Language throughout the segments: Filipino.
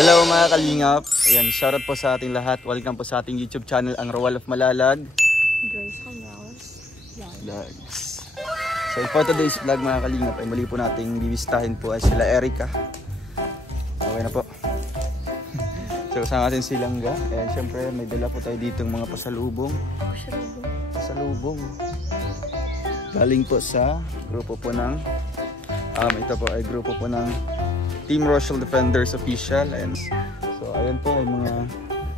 Hello mga kalingap. Ayan, shoutout po sa ating lahat. Welcome po sa ating YouTube channel, ang Roel of Malalag Vlogs. So for today's vlog mga kalingap ay muli po nating bibisitahin po ay sila Erica. Okay na po. So kasama natin si Langga. Ayan, syempre may dala po tayo dito ng mga pasalubong. Pasalubong. Galing po sa grupo po ng ito po ay grupo po ng Team Rochelle Defenders Official. And so ayan po ay mga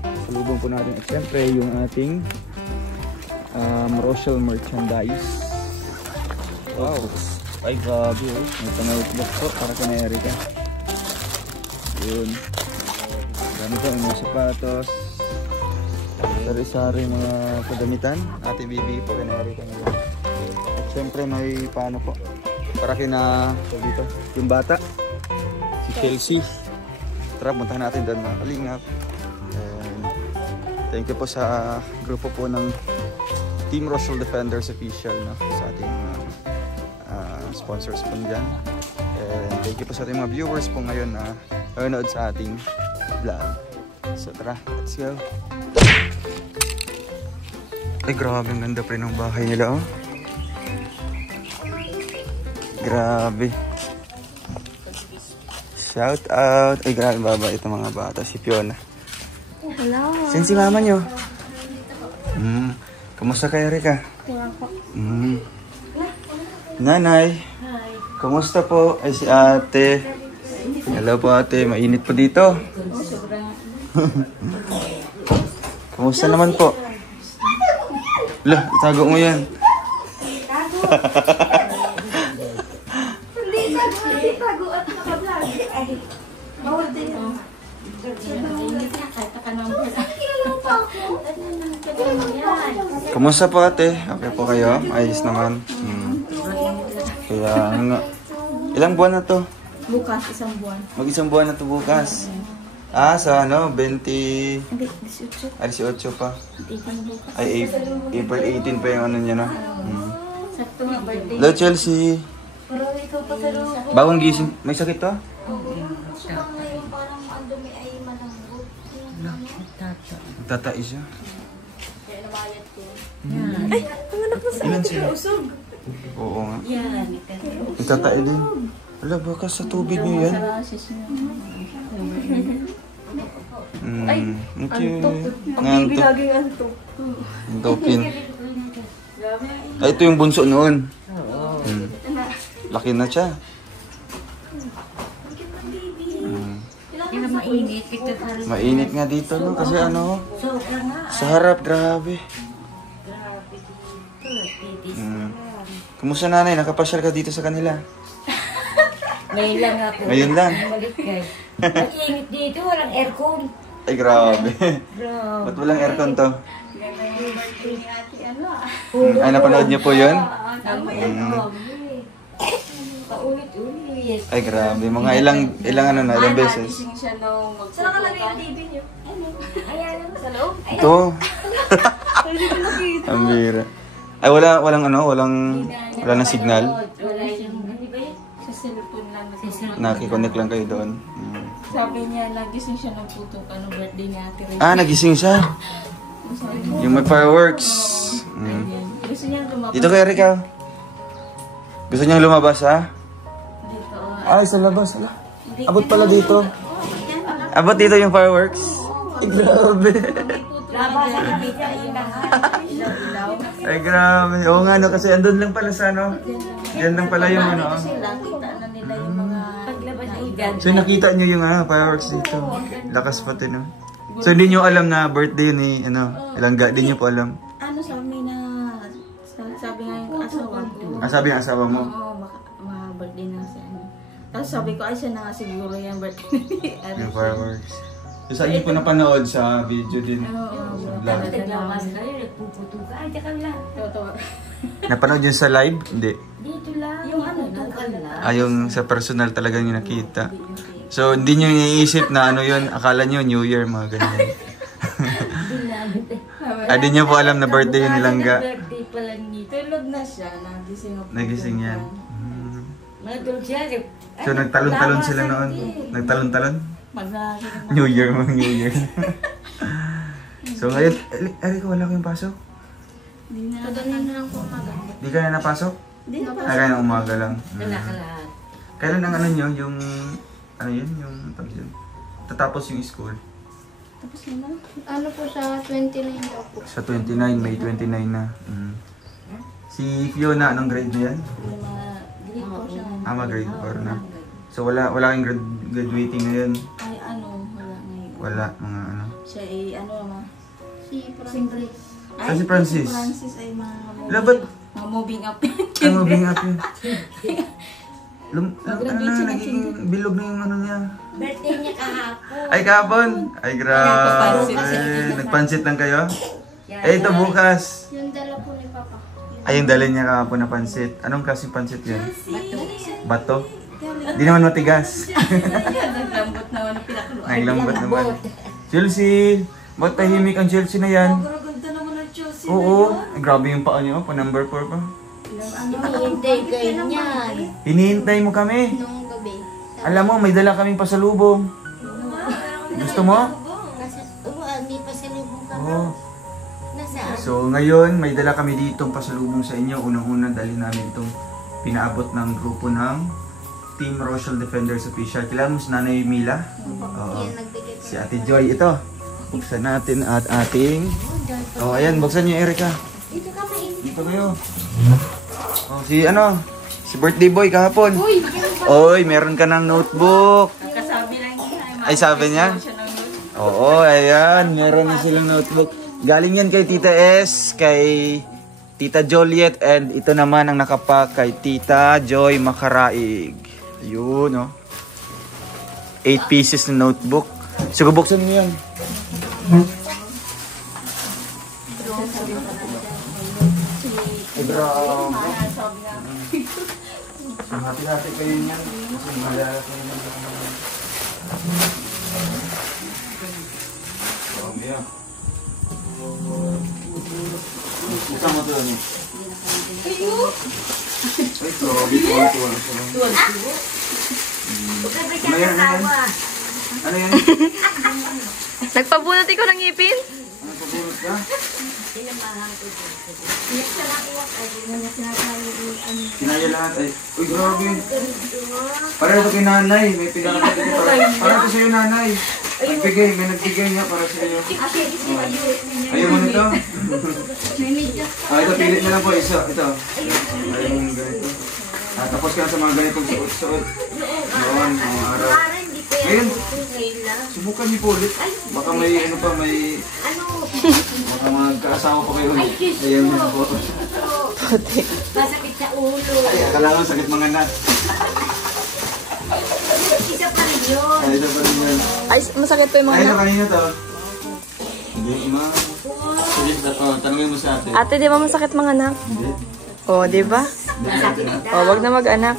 pasalubong po natin. At syempre yung ating Rochelle merchandise. Wow. Ay grabe oh. May panawit po para kay Erica. Yun. Dami po yung mga sapatos. Sari-sari mga kadamitan. Ating bibigay po kay Erica ngayon. At syempre may paano po para kina dito yung bata si Chelsea. Tara puntahan natin doon mga kalingap. And thank you po sa grupo po ng Team Rochelle Defenders Official, no? Sa ating sponsors po dyan. And thank you po sa ating mga viewers po ngayon na nanonood sa ating vlog. So tara, let's go. Ay grabe, ang ganda pa rin ng bahay nila oh. Grabe. Shout out. Ay grabe baba itong mga bata. Si Fiona. Hello. Saan si mama nyo? Kamusta kay Erica? Nanay. Hi. Kamusta po? Ay si ate. Hello po ate. Mainit po dito. Kamusta naman po? Lah, itago mo yan. Kamusta po ate? Okay po kayo? Ayos naman. Kaya nga. Ilang buwan na to? Bukas, isang buwan. Mag-isang buwan na to bukas. Sa ano? 20... Hindi, 18. Ay, 18 pa. 18 bukas. Ay, April 18 pa yung ano niya no? Sakto nga birthday. Hello Chelsea. Pero ikaw pa sa room. Bagong gising. May sakit to? Parang ang dumi ay malambot. Tatais siya. Kaya namayat ko. Ay, ang anak na sa Ilan sila? usog. Oo nga. Yan. Itatai din. Wala, baka sa tubig niyo yan. Ay, antok. Ang baby laging antok. Antokin. Ay, ito yung bunso noon. Laki na siya. Mainit. Mainit nga dito, no? Kasi ano, sa harap, grabe. Kumusta nanay? Nakapasyal ka dito sa kanila? Ngayon lang nga po. Ngayon lang? Mag-iinit dito, walang aircon. Ay, grabe. Grabe. Ba't walang aircon to? Ay, napanood niyo po yun? Paulit-ulit. Ay, grabe. Mga ilang beses. Saan nakalagay yung TV niyo? Ayan, sa loob. Ito. Ang bira. Ay, walang signal. Wala siyang, hindi ba yun? Sa cellphone lang. Nakikonnect lang kayo doon. Sabi niya, nagising siya ng puto ka nung birthday ni Ate Ray. Nagising siya. Yung may fireworks. Gusto niya lumabas. Dito kay Erica. Gusto niyang lumabas, ha? Dito. Ay, sa labas. Abot pala dito. Abot dito yung fireworks. Ay, grabe. Labas sa kapita yung ilaw-ilaw. Ay, grabe. Oo nga, no, kasi andun lang pala sa, ano. Yan lang pala yung, ano. Nakita na nila yung mga paglabas ng edad. So, nakita niyo yung, fireworks dito. Lakas pati, no. So, hindi niyo alam na birthday ni, Langga. Hindi niyo po alam. Ano sabi na, sabi nga yung asawa ko. Sabi ng asawa mo? Oo, birthday na siya. Tapos sabi ko, ay siya na nga siguro yung birthday ni Ate. Yung fireworks. So, saan niyo po napanood sa video din? Oo. Sa vlog. Naglawas kayo, nagpuputo ka. Ay, tsaka lang. Totoo. Napanood yun sa live? Hindi. Dito lang. Yung ano, tukal lang. Yung sa personal talaga niyo nakita. So, hindi niyo iniisip na ano yun. Akala niyo New Year, mga ganyan. Hindi niyo po alam na birthday yun ni Langga. Birthday pala niya. Tulog na siya. Nagising ako. Nagising yan. Natulog siya. So, nagtalon-talon sila noon. Nagtalon-talon? New Year mo, New Year. So ngayon, Erika, wala kayong pasok? Paganin na lang po umaga. Di ka na napasok? Hindi na pa. Kaya na umaga lang. Wala ka lahat. Kailan ang ano nyo, yung... Ano yun? Yung... Tawag yun? Tatapos yung school? Tapos na. Ano po sa 29 daw po? Sa 29, May 29 na. Si Fiona, anong grade na yan? Grade po siya. Grade 4 na. So wala kayong graduating na yun? Ay ano, wala ngayon. Wala, mga ano. Siya ay ano ma. Si Francis. Ah, si Francis. Si Francis ay mga Labat? mga moving up. Ano, moving up yun? Ano na, naging bilog na yung ano niya. Birthday niya kahapon. Ay, kahapon! Ay, grabe! Nagpansit lang kayo? Eh, ito bukas. Yung dala po ni Papa. Ay, yung dala niya kahapon na pansit. Anong klaseng pansit yun? Bato? Di naman matigas. Naglambot naman ang pinakuluan. Naglambot naman. Chelsea! Ba't tahimik ang Chelsea na yan? Ganda naman ang Chelsea. Oo. Ay, grabe yung paa niyo. Pa number 4 pa. Hinihintay kayo niyan. Hinihintay mo kami. Nung gabi. Alam mo, may dala kaming pasalubong. Gusto mo? Kasi, hindi pa salubong ka. Oo. Nasaan? So ngayon, may dala kami ditong pasalubong sa inyo. Unang-una, dali namin itong pinaabot ng grupo ng Team Rochelle Defenders Official. Kailan mo si Nanay Mila? Oo. Yan, nagbigay po. Si Ate Joy. Ito. Buksan natin at ating... Oh, ayan. Buksan niyo, Erika. Dito ka mainit. Dito kayo. Oh, si ano? Si birthday boy kahapon. Oy, meron ka ng notebook. Kasabi lang niya. Ay, sabi niya? Oo, ayan. Meron na silang notebook. Galing yan kay Tita S, kay Tita Joliet, and ito naman ang nakapak kay Tita Joy Makaraig. Ayun, oh. 8 pieces na notebook. So, buksan mo yan. Ay, grabe. Hati-hati kayo yan. Kasi malala kayo yan. Grabe yan. Buka mo ito. Ay, grabe ito. Ano yan? Ano yan? Nagpabunot ikaw ng ngipin? Ano pabunot ka? Kinaya lahat ay. Uy, grabe. Pareho ito kay nanay. May pinakakit ito. Parang ito sa'yo nanay. Nagbigay. May nagbigay niya para sa'yo. Ayaw mo nito? Ito, pilit na lang po. Isa. Ito. Ayaw mo ganito. Tapos ka na sa mga ganitong suot-suot. Noon, mga araw. Ngayon, subukan niyo po ulit. Baka may ano pa, may... Baka magkaasawa pa kayo. Ayan mo po. Masakit sa ulo. Ay, akala ko sakit mga nat. Isa pa rin yun. Ay, ito pa rin yan. Ay, masakit pa yung Ay, mga ito anak. kanina to. Hindi, ma. Sige, tanongin mo sa ate. Ate, di ba masakit mga anak? Hindi. Oo, di ba? Oo, wag na mag-anak.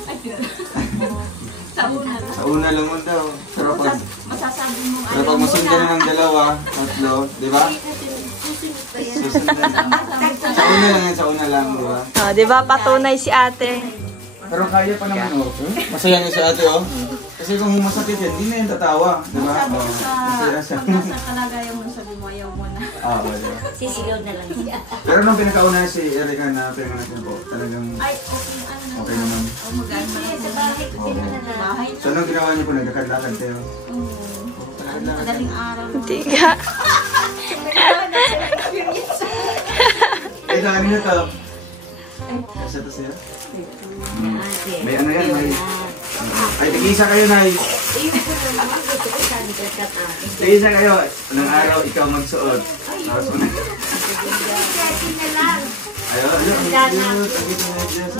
Sa una lang mo daw. Pero pag... Masasabi mo Pero pag masundan na ng dalawa, tatlo, di ba? Susundan na. Sa una lang yan, sa una lang, di ba? Oo, di ba? Patunay si ate. Pero kaya pa naman, oh. Masaya nga si ate, oh. Kasi kung masakit yan, hindi na yan tatawa, di ba? sabi ko Oh, sa masaya siya. pag nasa kalagayan mo, sabi mo ayaw mo na. Ah, wala. Sisigaw na lang siya. Pero nung pinakauna si Erika na pinangatin po, talagang Ay, okay, ano na. okay naman. O maganda na. Sa bakit ko din na lang. Bahay So, anong ginawa niyo po? Nagkakadlakan kayo? Oo. Madaling araw. Hindi ka. Ito, ano nyo to? Kasi ito siya? May ano yan, may... Ay, tig-isa kayo, Nay. Ayun ko naman. Gusto ko saan ka katake. Tig-isa kayo. Ng araw, ikaw magsuot. Tapos mo na. Kasi na lang. Ayun, ayun. Ang cute. Ang cute na dress.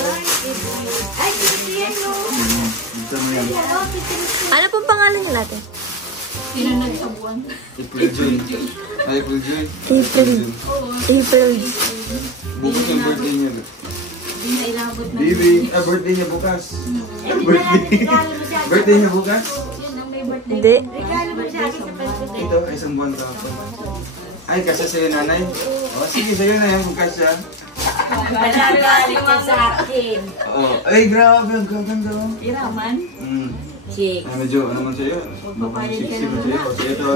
Ay, gusto yan no. Gusto mo yan. Ano pong pangalan niya natin? Sinunod sa buwan. April Joy. Ay, April Joy. April. April. Bukas yung birthday niya. Hindi na ilabot na. Baby, birthday niya bukas. Birthday. Birthday niya bukas? Yun ang may birthday. Hindi. Regalo mo sa akin sa pagkakit. Ito, ay isang buwan ka po. Ay, kasi sa'yo, nanay. O, sige, sa'yo na yan, bukas siya. Panagalit ka sa akin. Oo. Ay, grabe, ang gaganda. Oh. Iraman. Chick. Ay, medyo, ano man sa'yo? Siksi man sa'yo. So, ito.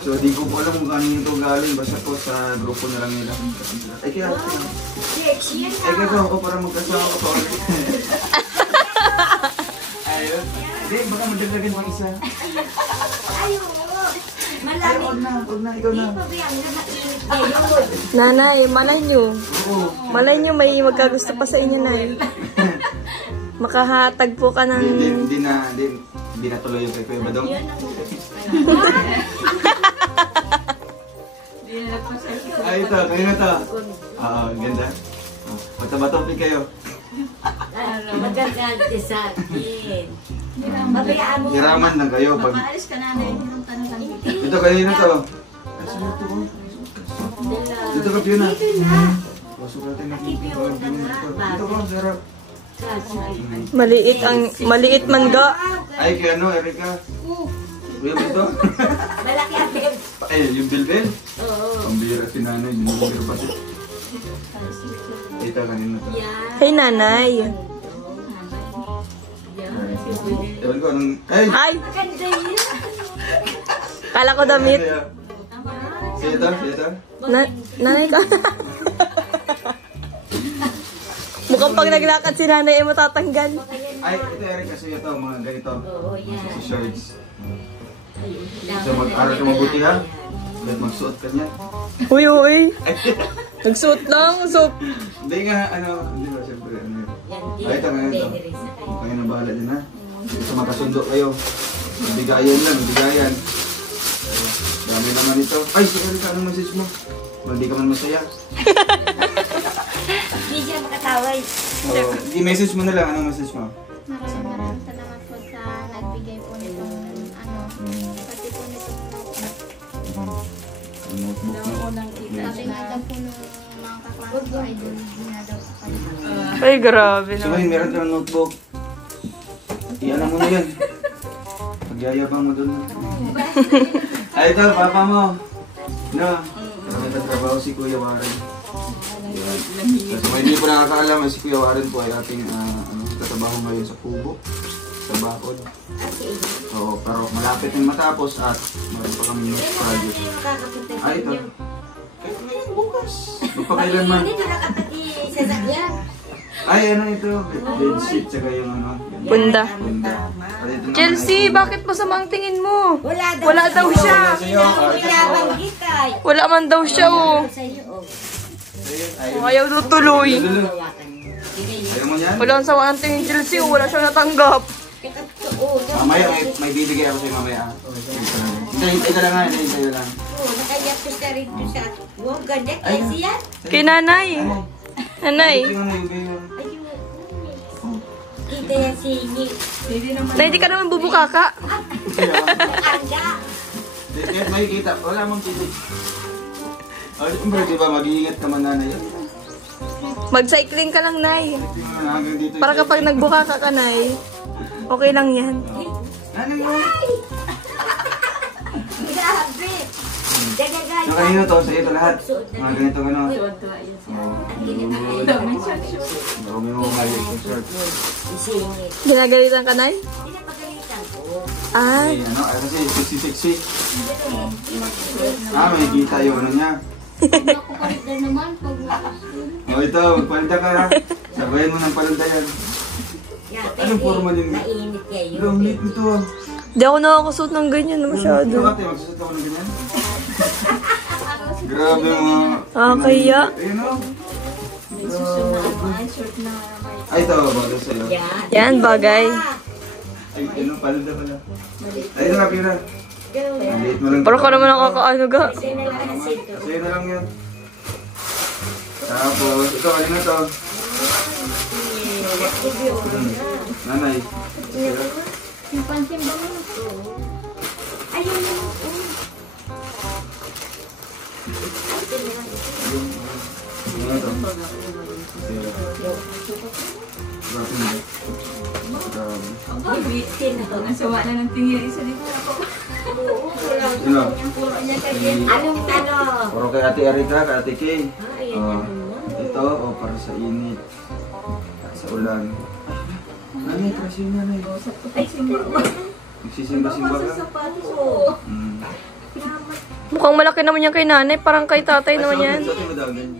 So, di ko po alam kung kanino ito galing. Basta po sa grupo na lang nila. Ay, kaya. Chick, yan Ay, kaya ako para magkasama ko pa ulit. Ayun. Hindi, baka madagdagan pang isa. Ayaw. Ay, Malaki. huwag na, ikaw na. Hindi pa ba yan na mainit ngayon? Nanay, malay nyo. Oo. Malay nyo may magkagusto pa sa inyo, Nay. Makahatag po ka ng... Hindi na tuloy yung kay Kuya Badong. Yan ang Hindi na nagpasaya. Ay, ito, kayo na to. Oo, ganda. Magtabatopin kayo. Magagante sa akin. Babayaan mo. Hiraman lang kayo pag... Makaalis ka na yung tanong lang dito. Ito, kayo na to. Ay, saan ito? Dito ka, Fiona. Dito na. Pasok natin na dito. Dito ka, sarap. Maliit man ga. Ay, kaya ano, Erika? Kuya ba ito? Malaki ang bib. Ay, yung bilbil. Oo. Ang bira si nanay, binibiro pa siya. Ito, kanina to. Yan. Hey, Nanay. Ewan ko, anong... Ay! Ay! Maganda yun. Kala ko damit. Ito. Nanay ka. Mukhang pag naglakad si Nanay ay matatanggal. Ay, ito, Erika, kasi ito, mga ganito. Oo, yan. Si shirts. Ayun. So, mag-aral ka mabuti, ha? Dahil magsuot ka niya. Uy, uy. Nagsuot lang. So, Hindi nga, hindi ba, siyempre, ano yun. Yan, Ay, ito, ngayon ito. Benny sa kayo. Kayo na bahala din, ha? Basta magkasundo kayo. Bigayan lang, bigayan. Dami naman ito. Ay, si Erika, anong message mo? Hindi ka man masaya. Hindi siya makataway. Oh, i-message mo na lang, anong message mo? Maraming salamat po sa nagbigay po nitong pati po nitong Notebook Nung mo. unang kita sabi nga daw po nung mga kaklase ko ay doon dinadaw po kayo. ay grabe So, naman. ngayon, meron kang notebook. Iyan mo na yan. Pagyayabang mo doon. Ay, ito, papa mo. No. Nagtatrabaho si Kuya Warren. So, kung hindi po nakakaalam, si Kuya Warren po ay ating tatrabaho ngayon sa Kubo. Sa Bakod. Oo, pero malapit na matapos at meron pa kami next project. Ay, ito. Kahit ngayon, bukas. Magpakailan man. Dito nakapati sa sakyan. Ay, ano ito? Bedsheet, tsaka yung Punda. Bunda. At ito naman Chelsea, ay- bakit masama ang tingin mo? Wala daw siya. Wala sa'yo. Pinabang kita. Wala man daw siya, oh. Sa'yo, oh. Ayun. Ayaw daw tuloy. Hawakan mo. Ayaw mo yan? Wala ang sawa ang tingin Chelsea, oh. Wala siyang natanggap. Mamaya, may bibigay ako sa'yo mamaya. Hintay ka lang nga, hintay ka lang. Nakayak ko siya rito sa... Wow, ganda kasi yan. Kay Nanay. Nanay. Ito yung ano, yung bayo. Ayun. Kita yan singi. Hindi naman. Nay, di ka naman bubukaka. Anga. Kahit makikita, wala mong titig. O, siyempre, di ba, mag-iingat ka man nanay. Mag-cycling ka lang, Nay. Tingnan mo hanggang dito. Para kapag nagbukaka ka, Nay, okay lang yan. Ano mo? Grabe. Dagagay. So, kanino to? Sa ito lahat. Mga ganitong ano. Tuwa-tuwa yun siya. Oo. Dami siya shoot. Marami mo kayo yung shirt. Isingit. Ginagalitan ka, Nay? Hindi na pagalitan ko. Ay. Ay, ano, kasi sexy-sexy. May kita yung ano niya. Nakukulit na naman pag O, ito, magpalda ka. Sabayan mo ng palda yan. Yan, Anong forma din? mainit kayo. Ang lit nito ah. Di ako nakakasuot ng ganyan na masyado. Ate, magsusot ako ng ganyan. Grabe mga... Ah, kaya? Ayun o. May susunod na ay short na may Ay, ito, bago sa'yo. Yan. Yan, bagay. Ay, ano, palda pala. Ay, ito, Kapira. Ang liit mo lang. Parang ka naman nakakaano ga. Sa'yo na lang ang sito. Sa'yo na lang yun. Tapos, ito, ano na to? Nanay. Sa'yo. yung pansin ba mo? Ayun na. Ano to? Sa'yo. Grabe mo. Grabe. Bitin ako. nasawa na ng tingin isa dito ako. Sino? Anong ano? Puro kay Ate Erika, kay Ate Kay. Ayun na naman. Ito, para sa init. At sa ulan. Nanay, crush yun nanay. Nagsisimba-simba ka? Hmm. Mukhang malaki naman yan kay nanay. Parang kay tatay naman yan. Suotin mo daw, ganyan.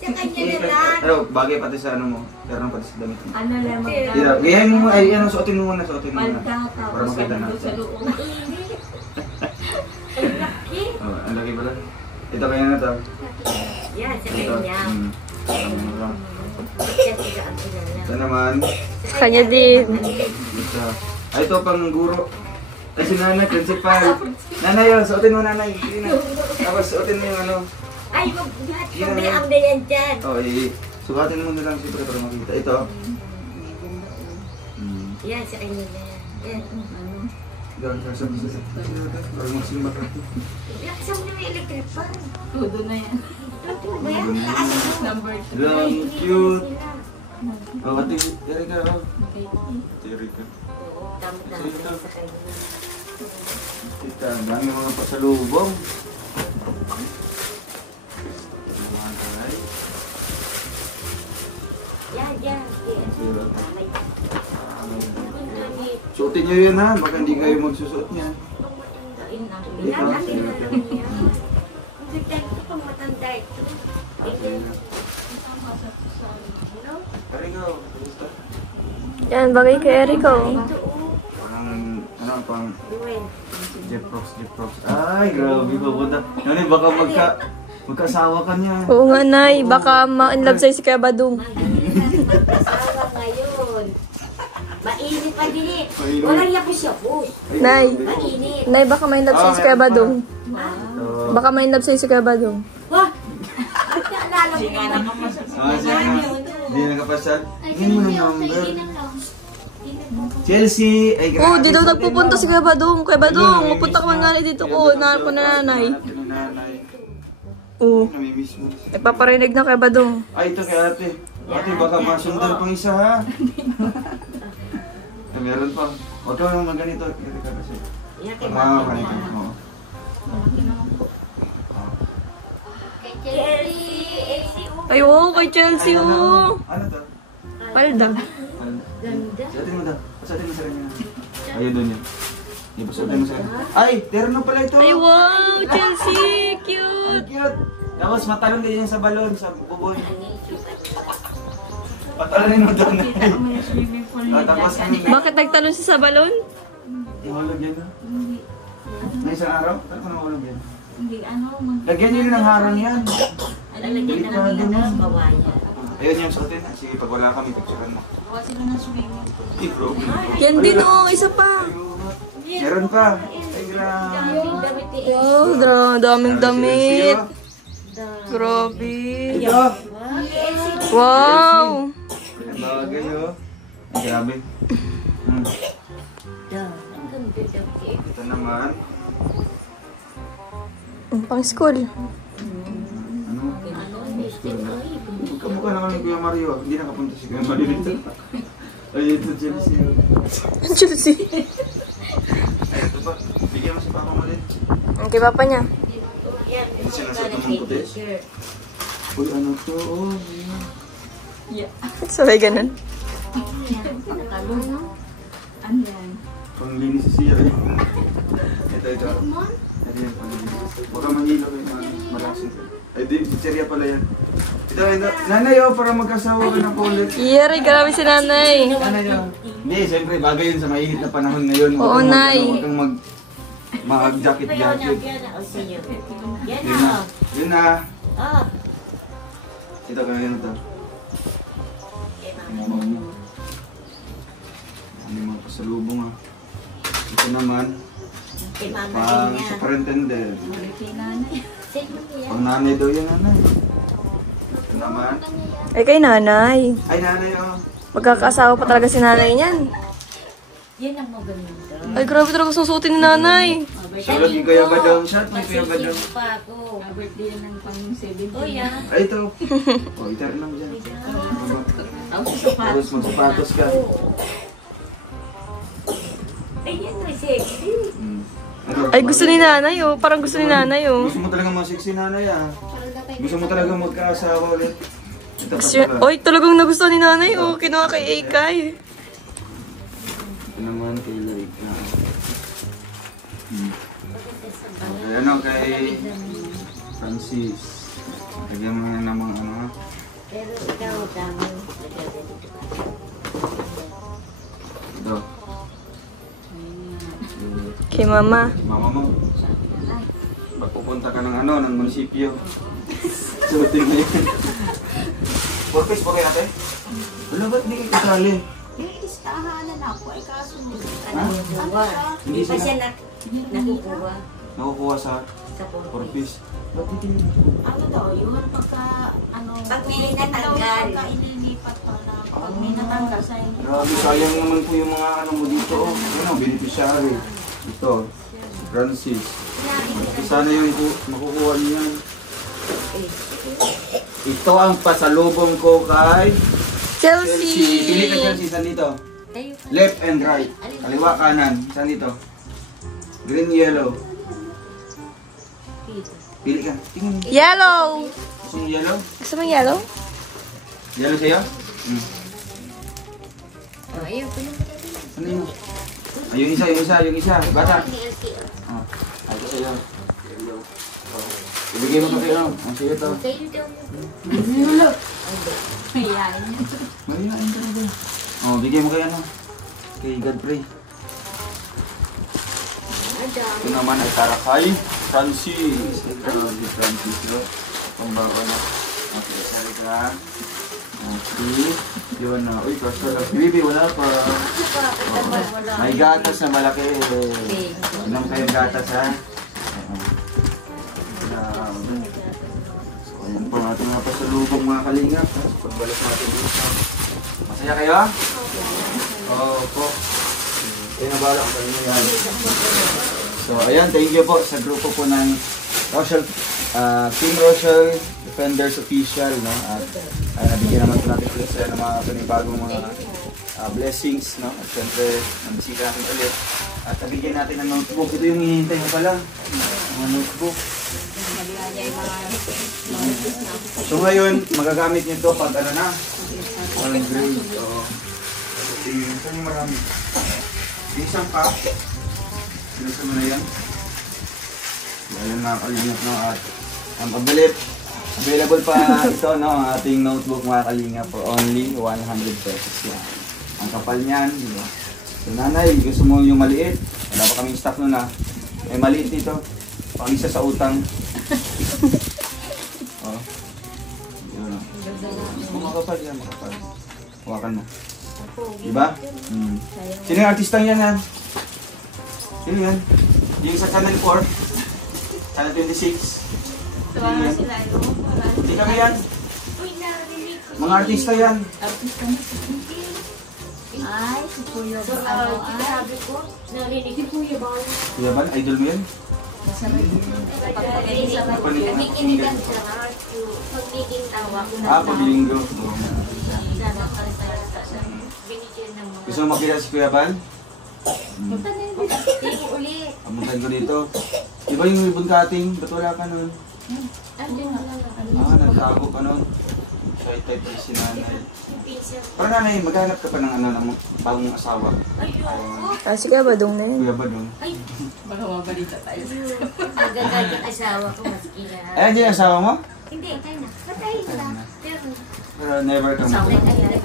Sa kanya na lang. Ano, bagay pati sa ano mo. Pero pati sa damit mo. Ano lang Tira, gayahin mo, ay, ano, suotin mo muna, suotin mo muna. Palda, Para tapos makita ano natin. sa loob. Oh, ang laki pala. Ito kaya na to. Yan, sa Ito. kanya. Ano lang. Kasi sa akin na lang. Ito naman. Sa kanya din. Ito. Ay, ito pang guro. Ay, si nanay, principal. Nanay, oh, suotin mo nanay. Sige na. Tapos suotin mo yung ano. Ay, lahat problema na yan dyan. Oh, sukatin mo na lang siyempre para makita. Ito. Yan, sa kanya na yan. Yan. Doon, sa para magsimba ka. Yan, kasama na may electric fan. Tudo na yan. Ito ba yan? Taas mo. Number 2. Lang, cute. Oh, ate, Erika, oh. Ate Erika. Oo, tama-tama sa kanya. Tita, ang dami mga pasalubong. Yan, yan. Suotin nyo yun ha, baka hindi kayo magsusuot niya. Yan, ang ginagawa niya. Ang ganda ito pang matanda ito. Erika, kumusta? Yan, bagay kay Erica. Ito, oh. Parang, ano, pang Duwen. Jeff Rocks. Ay, grabe ba punta. Ano, baka magkasawa ka niya. Oo nga, Nay. Baka ma-inlove sa'yo si Kuya Badong. Mag-asawa ngayon. Mainit pa din eh. Mainit. Walang yapos-yapos. Nay. Mainit. Nay, baka ma-inlove sa'yo si Kuya Badong. Ito. Baka ma-inlove sa'yo si Kuya Badong. Wah! Ba't naalala mo naman? Ah, siya na. Hindi nakapasal. Ay, Hindi mo na sinunod ako sa number. hindi lang lang. Chelsea! Ay, Oo, di daw sabi nagpupunta mo. si Kuya Badong. Kuya Ayun, Badong, namimiss mapunta ka man niya. nga dito ko. Ayun, Nahanap ko na nanay. Hanap ko na nanay. Oo. Namimiss mo. Nagpaparinig na Kuya Badong. Ay, ito kay ate. Ate, baka masundan pang isa ha. Ay, meron pa. Huwag ka naman ganito. Ganito ka kasi. Yan kay Tama ka Mama. nito. Oo. Kay Chelsea, Chelsea. oh. Ay, oo, kay Chelsea, oo. Ano to? Palda. Ganda. Satin mo daw. Satin mo sa kanya. Ayun doon yun. Hindi pa satin mo sa kanya. Ay, terno pala ito. Ay, wow, Chelsea. Ay, Cute. cute. Tapos matalon din yan sa balon, sa buboy. Patalon mo doon. Kita mo yung swimming pool Ah, nila tapos kanina. Bakit nagtalon siya sa balon? Ihulog yan ha? May isang araw? Ano ka nahulog yan? Hindi, ano, Lagyan nyo ng harang yan. Lalagyan na lang nila ng bawayan. Ayun yung suotin. Sige, pag wala kami, picturean mo. kuha sila ng swimming pool. Hindi problem. Yan din, oo, isa pa. Meron pa. Ay, grabe. Damit ni Wow, daming damit. Grabe. Ito. Wow. Bagay oh. Ay, grabe. Ang ganda daw si Ito naman. Pang school. Ano? Kamukha naman ni Kuya Mario. Hindi nakapunta si Kuya Mario dito. Ay, ito Chelsea. Chelsea. Ay, ito pa. Bigyan mo si Papa mo din. Ang kay papa niya. Yan, Hindi siya nasa yung tumong puti. shirt. Uy, ano to? Oh, ayan. Yeah. Sabay ganun. Ano? Ano yan? Panglinis si Sierra. Ito. Ito yung panglinis. Huwag kang mahilo kayo na malasin. Ay, di, pizzeria pala yan. Ito. Nanay oh, para magkasawa ka na po ulit. Yari, grabe si nanay. Nanay oh. Hindi, siyempre, bagay yun sa mainit na panahon ngayon. Oo, Nay. Huwag kang mag-jacket-jacket. Yan na, o sa'yo. Yan Yun na. na. Yun na. Oh. Ito ka na ito. Eh, Ano mama. mo? Ano yung mga pasalubong ah. Ito naman, Eh, mama pang rin niya. superintendent. Ulit kay nanay. Sino mo yan? Pang nanay daw yan, nanay. Ito naman. Ay, kay nanay. Ay, nanay oh. Magkakasawa pa talaga si nanay niyan. Yan ang maganda. Ay, grabe talaga susutin ni nanay. Sulot yung Kuya Badong. Shot mo yung Kuya Badong. Masisino pa ako. Birthday ng pang 17. Oh, yan. Ay, ito. O, itar lang dyan. Tapos magsapatos ka. Ay, yan na, sexy. Ano? Ay, gusto ni nanay, oh. Parang gusto ni nanay, oh. Gusto mo talaga masiksi nanay ah. Gusto mo talaga magkaasawa ulit. Ito pa Oy, talagang nagustuhan ni nanay, oh. Kinuha kay Ekay. Okay, ano kay Francis. Lagyan mo yan namang ano. Pero ikaw, dami. Ito. Kay mama. Mama mo. Pag pupunta ka ng ano, ng munisipyo. Suotin mo yan. Purpose po kayo ate? Wala ba't hindi kayo kasali? Yung istahanan ako ay kasunod. Ha? Hindi pa siya nakukuha Nakukuha sa sa purpose. purpose. Ba't hindi kayo? Ano daw, yun pagka, ano, Pag may natanggal. pagka ililipat pa na, pag may natanggal sa inyo. Grabe, sayang naman po yung mga ano mo dito. Oh. Ano, beneficiary. Ito, Francis. Sana yung makukuha niyo yan. Ito ang pasalubong ko kay Chelsea. Pili ka Chelsea, saan dito? Left and right. Kaliwa, kanan. Saan dito? Green, yellow. Pili ka. Tingin. Yellow! Gusto mo yellow? Gusto mo yellow? Yellow sa'yo? Ayun, Ano yun? Ay, yung isa. Bata. Ah, ay, ito sa'yo. Yellow. Oh. Ibigay mo pa kayo. Ang sige ito. kayo daw. Mayayain ka na ba? Oh, bigay mo kayo ano. Kay Godfrey. Ito naman ay para kay Francis. Ito si Francis. Pambawa na. Okay, sorry ka. Okay. Yun na. Uy, kasya lang. Bibi, wala pa. May gatas na malaki. Inom kayong gatas ha. So, ayan po ang ating mga pasalubong mga kalingap. Pagbalik natin dito. Masaya kayo? Oo po. Kaya nabala ko kanina yan. So, ayan, thank you po sa grupo po ng Team Rochelle Defenders Official. No? At nabigyan naman po natin sila ng mga panibagong mga blessings. No? At syempre, nabisita natin ulit. At nabigyan natin ng notebook. Ito yung hihintay mo pala. Mga notebook. So ngayon, magagamit nyo ito pag ano na. Walang grade. So, saan yung marami? Isang cup. Sinusa mo na yan. Ayan mga kalingap, no? At available pa ito, no? Ang ating notebook mga kalingap for only 100 pesos yan. Ang kapal niyan, di ba? So nanay, gusto mo yung maliit? Wala pa kaming stock nun ha. May maliit dito. Pang isa sa utang. Oh. Yun o. Makapal yan, makapal. Hawakan mo. Diba? Sino yung artistang yan ha? Sino yan? Yung sa Channel 4? Channel 26? Tuwa nga sila, yun. Hindi kami yan. Mga artista yan. Ay, si Kuya So, Bal. sabi ko, narinig si Kuya Bal. Kuya Bal, idol mo yan? Nakikinigan sa heart ko. Pagiging tawa ko Ah, paglinggo. Sana binigyan ng mga... Gusto mo makita si Kuya Bal? Sige ulit. Pamuntan ko dito. Iba yung ribbon cutting, ba't wala ka nun? Ah, nagtago ka nun. Shy type pa si nanay. Pero nanay, maghanap ka pa ng ano, ng bagong asawa. Kasi kaya badong na yun. Kuya ba dun? Magagay yung asawa ko, maski na. Ay, hindi yung asawa mo? Hindi, patay na. Patay na. Pero, Pero never ka mo. sabi ka na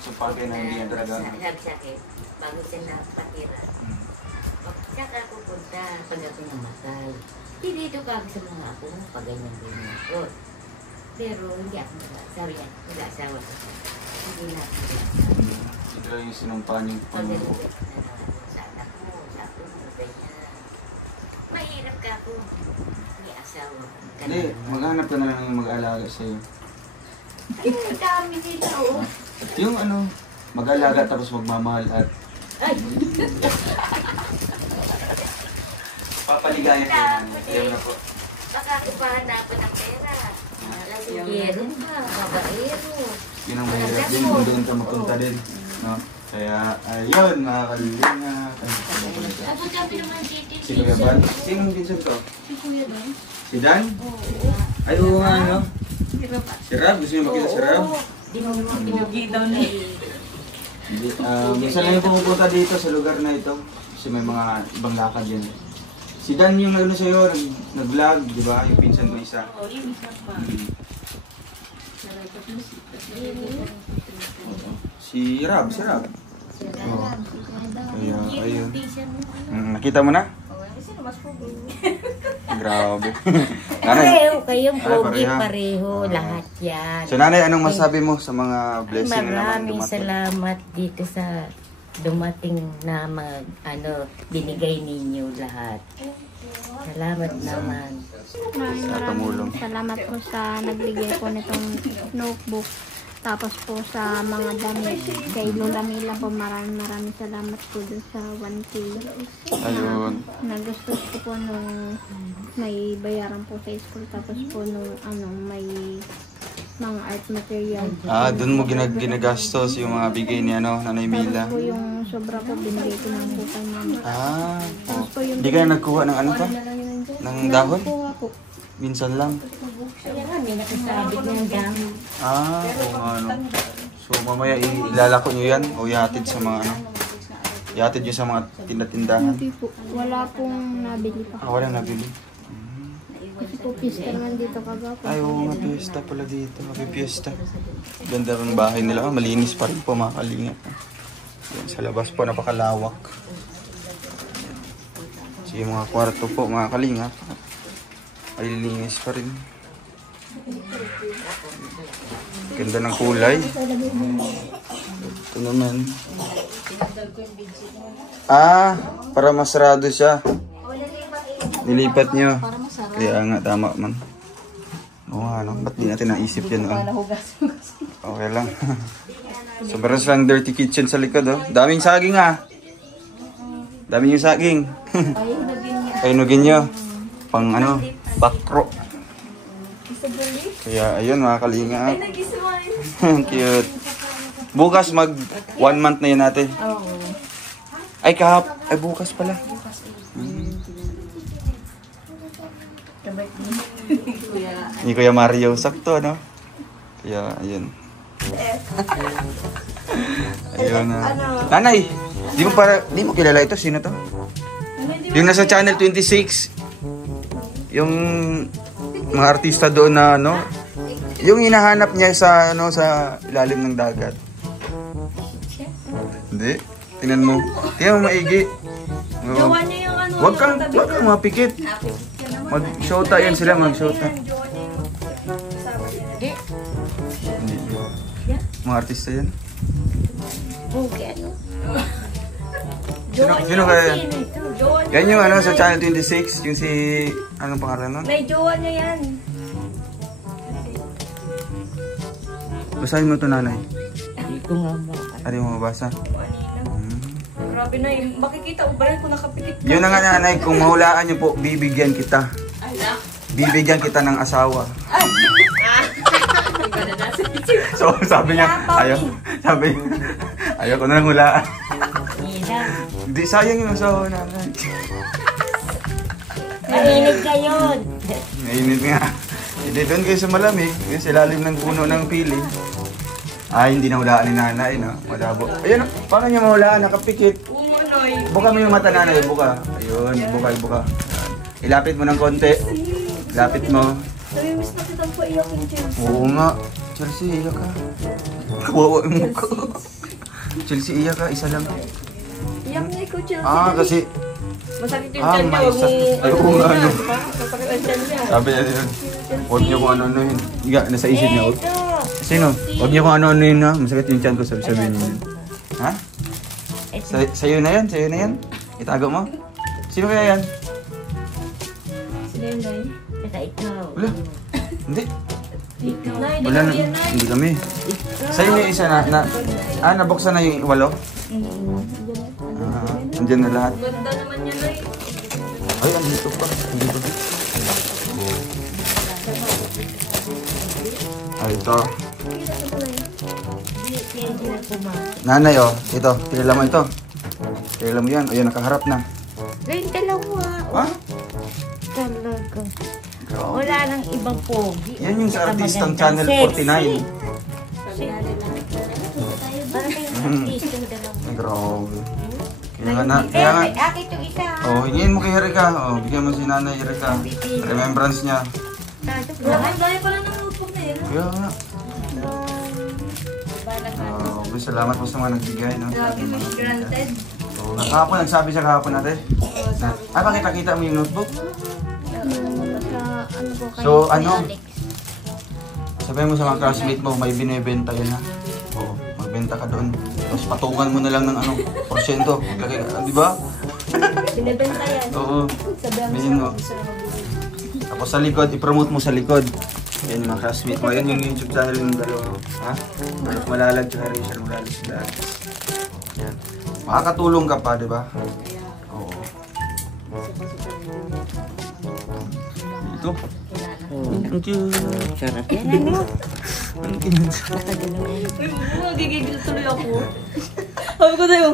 So pagkay na hindi yan talaga. Sabi sa akin, bago siya napatira. Siya ka pupunta pag ako namatay. Dito ka sa mga ako mo, pag ganyan-ganyan ako. Pero hindi ako sabi niya, nag-asawa ko siya. Hindi na ako Ito lang yung sinumpaan yung Panginoon. sa anak mo, sa ako mo, ganyan. Mahirap ka ako. May asawa. Hindi, maghanap ka na lang yung mag-alaga sa'yo. Ay, ang dami nila, oh. Yung ano, mag-alaga tapos magmamahal at Ay, papaligayan ka na. Ayaw na po. baka ako pahanapan ng pera. Lasingero ka, babaero. Yun ang mahirap din kung doon ka mapunta din. No? Kaya, ayun, mga kalinga. Ako sabi naman dito. Si Kuya Bal? Sinong Vincent to? Si Kuya Dan? Si Dan? Ay, oo nga, no? Si Rab? Gusto niyo makita si Rab? Binugi daw na. Minsan lang yung pumupunta dito sa lugar na ito. Kasi may mga ibang lakad yan. Si Dan yung nagano sa'yo, nag-vlog, di ba? Yung pinsan ko isa. Oo, yung isa pa. Si Rab. Oh. Kaya, ayun. Nakita mo na? Sino mas pogi? Grabe. Nanay, Pareho kayong pogi, pareha. pareho, lahat yan. so nanay, anong masabi mo sa mga blessing na naman Maraming dumating? salamat dito sa dumating na binigay ninyo lahat. Salamat naman. Maraming salamat po sa nagbigay po nitong notebook. Tapos po sa mga damit kay Lola Mila po, maraming salamat po dun sa 1K. Ayun. Nagustuhan ko po nung may bayaran po sa school, tapos po nung may mga art material. Doon mo ginagastos yung mga bigay ni Nanay Mila. Tapos po yung sobra po binigay ko ng po kay mama. Tapos po yung Hindi ka na nagkuha ng ano to? Ng dahon? kuha po. Minsan lang. Kaya nga, may nakasabit ng dami. Oo nga, ano. So mamaya ilalako nyo yan o ihatid sa mga ihatid nyo sa mga tindahan. Hindi po. Wala pong nabili pa. Wala nabili. Kasi po pista naman dito kagapon. Ay, oo nga, piyesta pala dito. Happy piyesta. Ganda ng bahay nila. Malinis pa rin po, mga kalingap. Yan, sa labas po, napakalawak. Sige, mga kwarto po, mga kalingap. Ay, linis pa rin. Ganda ng kulay. Ito naman. Para masarado siya. Nilipat nyo. Kaya nga, tama man. Oo nga, ba't di natin naisip yan? Okay lang. So, meron silang dirty kitchen sa likod, oh. Daming saging, Daming yung saging. Kainugin nyo. Pang bakro. Kaya, ayun, mga kalinga. Cute. Bukas, 1 month na yun natin. Ay, bukas pala. Ni Kuya Mario, sakto, Kaya, ayun. Ayun na. Nanay, di mo kilala ito? Sino to? Yung nasa channel 26. Yung mga artista doon na, yung hinahanap niya sa, sa ilalim ng dagat. Hindi. Tingnan mo maigi. Jowa niya yung Wag kang mapikit. Mag-shota yan sila, mag-shota. Mga artista yan. Okay, Sino kaya yan? Yan yung sa channel 26, yung si, anong pangalan nun? May jowa niya yan. Basahin mo ito, nanay. Hindi ko nga mo. Ano mo mabasa? Grabe na yun. Makikita ko ba rin kung nakapikit ka? Yun na nga, nanay, kung mahulaan niyo po, bibigyan kita. Bibigyan kita ng asawa. So, sabi niya, ayaw ko na lang hulaan. Hindi, sayang yung asawa, nanay. Mahinig kayo. Mainit nga. Hindi, doon kayo sa malamig. Yung sa ilalim ng puno ng pili. Hindi na hulaan ni nanay, Malabo. Ayun, paano niya mahulaan? Nakapikit. Buka mo yung mata, nanay. Buka. Ayun, buka. Ilapit mo ng konti. Ilapit mo. Namimiss na kitang po iyak yung Chelsea. Oo nga. Chelsea, iyak ka. Kawawa yung mukha. Chelsea, iyak ka. Isa lang. Iyak niya ikaw, Chelsea. Kasi... Masakit yung tiyan niya. may sakit. Ay, oo nga, Masakit ang tiyan niya. Sabi niya yun. Huwag niyo kung ano-ano yun. Nasa isip niya. Sino? Huwag niyo kung ano-ano yun, Masakit yung tiyan ko, sabihin niyo yun. Ha? Sa'yo na yan? Itago mo? Sino kaya yan? Sino yun, Nay? Kaya ikaw. Wala. Hindi. Nay, di Wala ko na. yan, Nay. Hindi kami. Sa'yo yung isa nabuksan na yung 8? Andyan na lahat. Ganda naman yan, Nay. Ay, andito pa. Andito pa. Ay, ito. Nanay, ito. Kilala mo ito. Kilala mo yan. Ayun, nakaharap na. Yung dalawa. Ha? Talaga. Wala nang ibang pogi. Yan yung sa artistang channel 49. Parang kayong artista yung dalawa. Grabe. Kaya nga. Akit yung isa. Oh, hingin mo kay Erika. Oh, bigyan mo si Nanay Erika. Remembrance niya. Dahil pala ng notebook na yun. Kaya nga. Salamat po sa mga nagbigay. No? Grabe, wish granted. So, kahapon, nagsabi siya kahapon natin. Ay, bakit nakita mo yung notebook? So, ano? Sabihin mo sa mga classmate mo, may binibenta yan ha. Oo, magbenta ka doon. Tapos patungan mo na lang ng ano, porsyento. Di ba? Binibenta yan. Oo. Sabihan mo Bihin siya, mo. gusto na mabili. Tapos sa likod, i-promote mo sa likod. Yan mga classmate mo. Yan yung YouTube channel yung dalawa. Ha? Manok Malalag tsaka Rachel Morales Vlog. Yan. Makakatulong ka pa, di ba? Oo. Ito. Thank you. Sarap yan, ano? Thank you. Magigigil tuloy ako. Sabi ko tayo.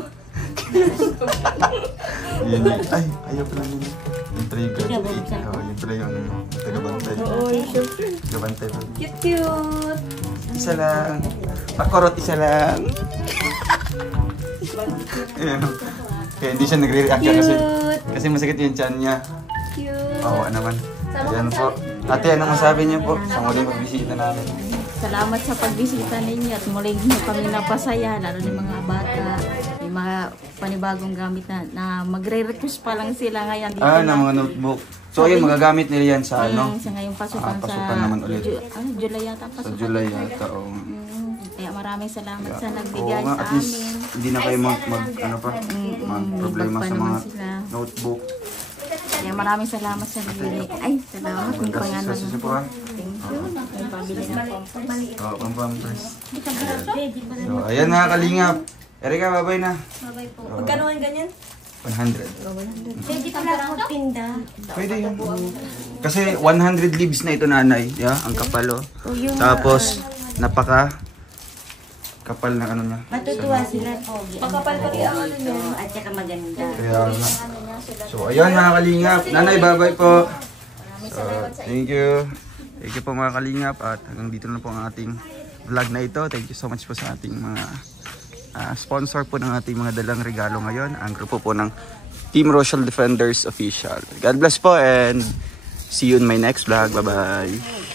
Yan. Ay, ayaw pala nila. Yung trigger. Yung pala yung tagabantay. Oo, syempre. Tagabantay pa. Cute. Isa lang. Pakorot, isa lang. Ayan. Kaya hindi siya nagre-react kasi masakit yung chan niya. Cute. Bawa naman. Ayan po. Ate, anong masabi niyo po sa muling pagbisita namin? Salamat sa pagbisita ninyo at muling nyo kami napasaya, lalo ng mga bata. May mga panibagong gamit na magre-request pa lang sila ngayon. Dito Na mga notebook. So ayun, magagamit nila yan sa ano? Sa ngayong pasukan, pasukan naman ulit. July yata Sa pasukan. July yata. Kaya maraming salamat sa Oo nagbigay nga, sa at least amin. hindi na kayo mag problema Iba pa sa naman mga sila. notebook. Kaya maraming salamat sa nagbigay. Ay, salamat. Kung pangalan Kasi po ha. Thank you. Yung pabili ng pampers. Oo, pampampers. So ayan mga kalingap. Erika, babay na. Bye po. Magkano ang ganyan? 100. Pwede pala magtinda. Pwede yun. Kasi 100 leaves na ito nanay. Yeah, ang kapal oh. Tapos, napaka kapal na ano niya. Matutuwa sila po. Makapal pa rin ang ano niya. At saka maganda. Kaya nga. So, ayan mga kalingap. Nanay, babay po. So, thank you. Thank you po mga kalingap. At hanggang dito na po ang ating vlog na ito. Thank you so much po sa ating mga sponsor po ng ating mga dalang regalo ngayon. Ang grupo po ng Team Rochelle Defenders Official. God bless po and see you in my next vlog. Bye-bye.